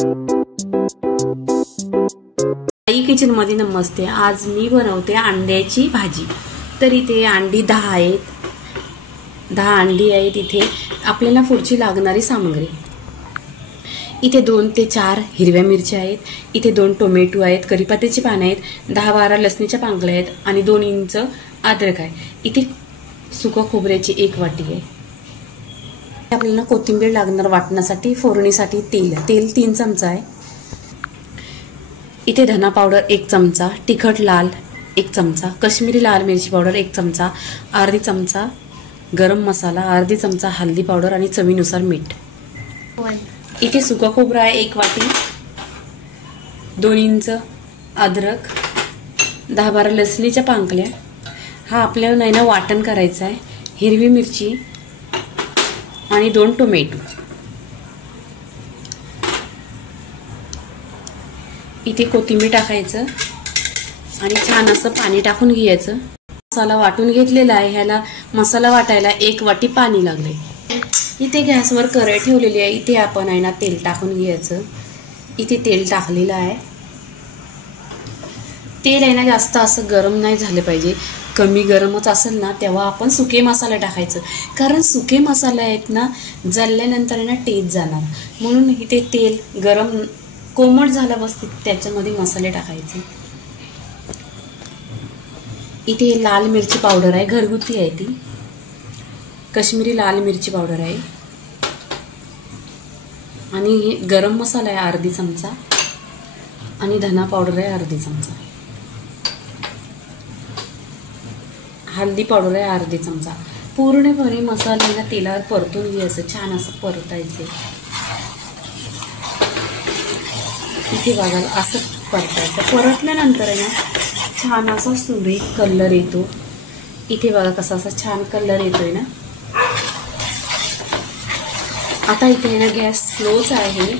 आई kitchen मध्ये नमस्ते। आज मी बनवते अंड्याची भाजी। तर इथे अंडी 10 आहेत, 10 अंडी आहेत। इथे आपल्याला पुढची लागणारी सामग्री, इथे 2 ते 4 हिरव्या मिरच्या आहेत, इथे 2 टोमॅटो आहेत, कढीपत्त्याची पानं आहेत, 10-12 लसणीच्या पाकळ्या आहेत आणि 2 इंच अद्रक आहे। इथे सुका खोबऱ्याची 1 वाटी आहे। आपल्याला कोथिंबीर लागणार वाटण्यासाठी। फोडणीसाठी तेल 3 चमचा आहे। इथे धना पावडर 1 चमचा, तिखट लाल 1 चमचा, काश्मीरी लाल मिरची पावडर 1 चमचा, अर्धी चमचा गरम मसाला, अर्धी चमचा हळदी पावडर आणि चवीनुसार मीठ। इथे सुका खोबरा आहे 1 वाटी, 2 इंच अद्रक, 10-12 लसणीच्या पाकळ्या। हा आपल्याला नाही ना वाटण करायचं आहे। हिरवी मिरची आणि 2 टोमॅटो। इथे कोथिंबीर टाकायचं आणि छान असं पाणी टाकून घ्यायचं। मसाला वाटून घेतलेला आहे। ह्याला मसाला वाटायला 1 वाटी पाणी लागले। इथे गॅसवर कढई ठेवलेली आहे। इथे आपण आहे ना तेल टाकून घ्यायचं। इथे तेल टाकलेलं आहे। तेल आहे ना जास्त असं गरम नाही झाले पाहिजे, कमी गरमच असेल ना तेव्हा आपण सुके मसाले टाकायचं। कारण सुके मसाले आहेत ना जळल्यानंतर आहे ना टेस्ट जाणार, म्हणून इथे तेल गरम कोमट झाला बस त्याच्यामध्ये मसाले टाकायचे। इथे लाल मिरची पावडर आहे, घरगुती आहे ती, काश्मीरी लाल मिरची पावडर आहे आणि गरम मसाला आहे अर्धी चमचा आणि धना पावडर आहे अर्धी चमचा, हळदी पावडर आहे अर्धी चमचा। पूर्णपणे मसाल्याला तेलावर परतून घ्यायचं, छान असं परतायचं। इथे बघा असं परतायचं। परतल्यानंतर आहे ना छान असा सुरेख कलर येतो। इथे बघा कसा असा छान कलर येतोय ना। आता इथे ना गॅस स्लोच आहे।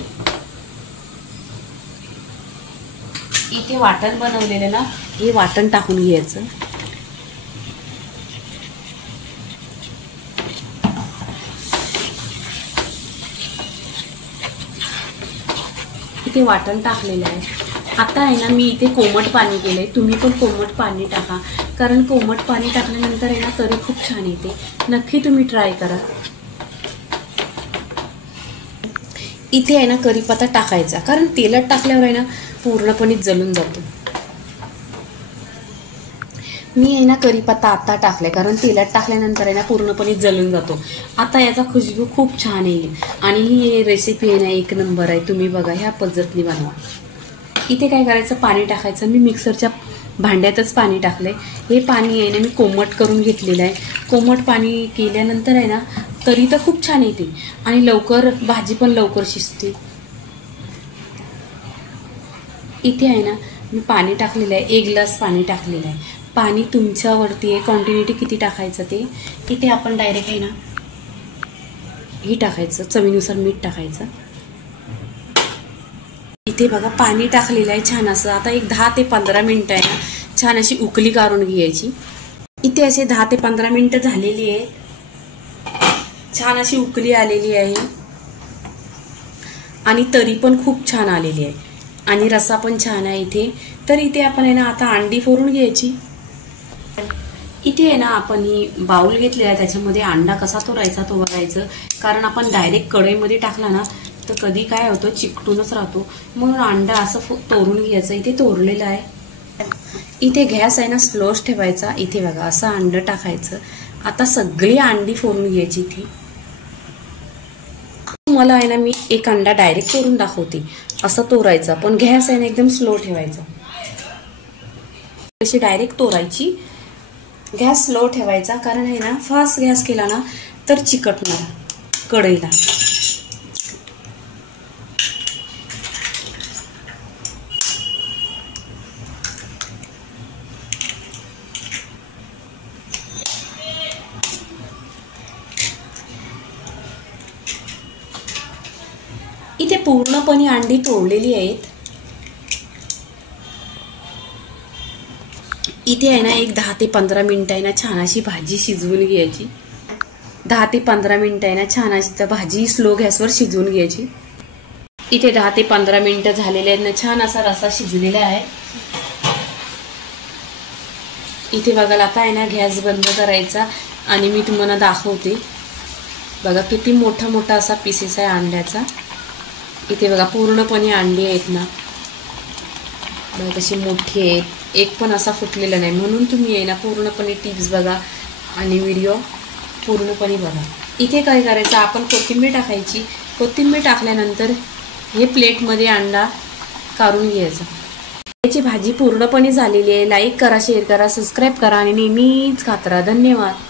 इथे वाटण बनवलेले ना हे वाटण टाकून घ्यायचं। इथे वाटण टाकलेलं आहे। आता आहे ना मी इथे कोमट पाणी केलंय, तुम्ही पण कोमट पाणी टाका, कारण कोमट पाणी टाकल्यानंतर आहे ना तरी खूप छान येते। नक्की तुम्ही ट्राय करा। इथे आहे ना कढीपत्ता टाकायचा, कारण तेलात टाकल्यावर आहे ना पूर्णपणे जळून जातो। मी आहे ना कढीपत्ता आता टाकलाय, कारण तेलात टाकल्यानंतर आहे ना पूर्णपणे जळून जातो। आता याचा खुशबू खूप छान येईल आणि ही रेसिपी आहे ना 1 नंबर आहे। तुम्ही बघा ह्या पद्धतीने बनवा। इथे काय करायचं, पाणी टाकायचं। मी मिक्सरच्या भांड्यातच पाणी टाकलंय। हे पाणी आहे ना मी कोमट करून घेतलेलं आहे। कोमट पाणी केल्यानंतर आहे ना तरी तर खूप छान येते आणि लवकर भाजी पण लवकर शिजते। इथे आहे ना मी पाणी टाकलेलं आहे, 1 ग्लास पाणी टाकलेलं आहे। पाणी तुमच्यावरती आहे क्वांटिटी किती टाकायचं ते। इथे आपण डायरेक्ट आहे ना हे टाकायचं, चवीनुसार मीठ टाकायचं। इथे बघा पाणी टाकलेलं आहे छान असं। आता एक 10 ते 15 मिनिटं आहे ना छान अशी उकळी काढून घ्यायची। इथे असे 10 ते 15 मिनिटं झालेली आहे, छान अशी उकळी आलेली आहे आणि तरी पण खूप छान आलेली आहे आणि रसा पण छान आहे इथे। तर इथे आपण आहे ना आता अंडी फोडून घ्यायची। इथे आहे ना आपण ही बाउल घेतलेला आहे, त्याच्यामध्ये अंडा कसा तोडायचा तो बघायचं, कारण आपण डायरेक्ट कढईमध्ये टाकला ना तर कधी काय होतं चिकटूनच राहतो, म्हणून अंडा असं तोडून घ्यायचं। इथे तोडलेलं आहे। इथे गॅस आहे ना स्लोच ठेवायचा। इथे बघा असं अंड टाकायचं। आता सगळी अंडी फोडून घ्यायची। इथे मला आहे ना मी 1 अंडा डायरेक्ट तोडून दाखवते, असं तोडायचं, पण गॅस आहे ना एकदम स्लो ठेवायचा। अशी डायरेक्ट तोडायची, गॅस स्लो ठेवायचा, कारण आहे ना फास्ट गॅस केला ना तर चिकटणार कढईला। इथे पूर्णपणे अंडी तोडलेली आहेत। इथे आहे ना एक 10 ते 15 मिनिटं आहे ना छान अशी भाजी शिजवून घ्यायची। 10 ते 15 मिनिटं आहे ना छान अशी भाजी स्लो गॅसवर शिजवून घ्यायची। इथे 10 ते 15 मिनिटं झालेले आहेत ना, छान असा रस्सा शिजलेला आहे. इथे बघा आता आहे ना, गॅस बंद करायचा आणि मी तुम्हाला दाखवते. बघा किती मोठा मोठा असा पीसेस आहे अंड्याचा. इथे बघा पूर्णपणे अंडी आहेत ना, बघा कशी मोठी आहेत, एक पण असा फुटलेला नाही. म्हणून तुम्ही आहे ना पूर्णपणे टिप्स बघा आणि व्हिडिओ पूर्णपणे बघा. इथे काय करायचं, आपण कोथिंबीर टाकायची. कोथिंबीर टाकल्यानंतर हे प्लेटमध्ये अंडा काढून घ्यायचा. याची भाजी पूर्णपणे झालेली आहे. लाईक करा, शेअर करा, सबस्क्राईब करा आणि नेहमीच खात राहा. धन्यवाद.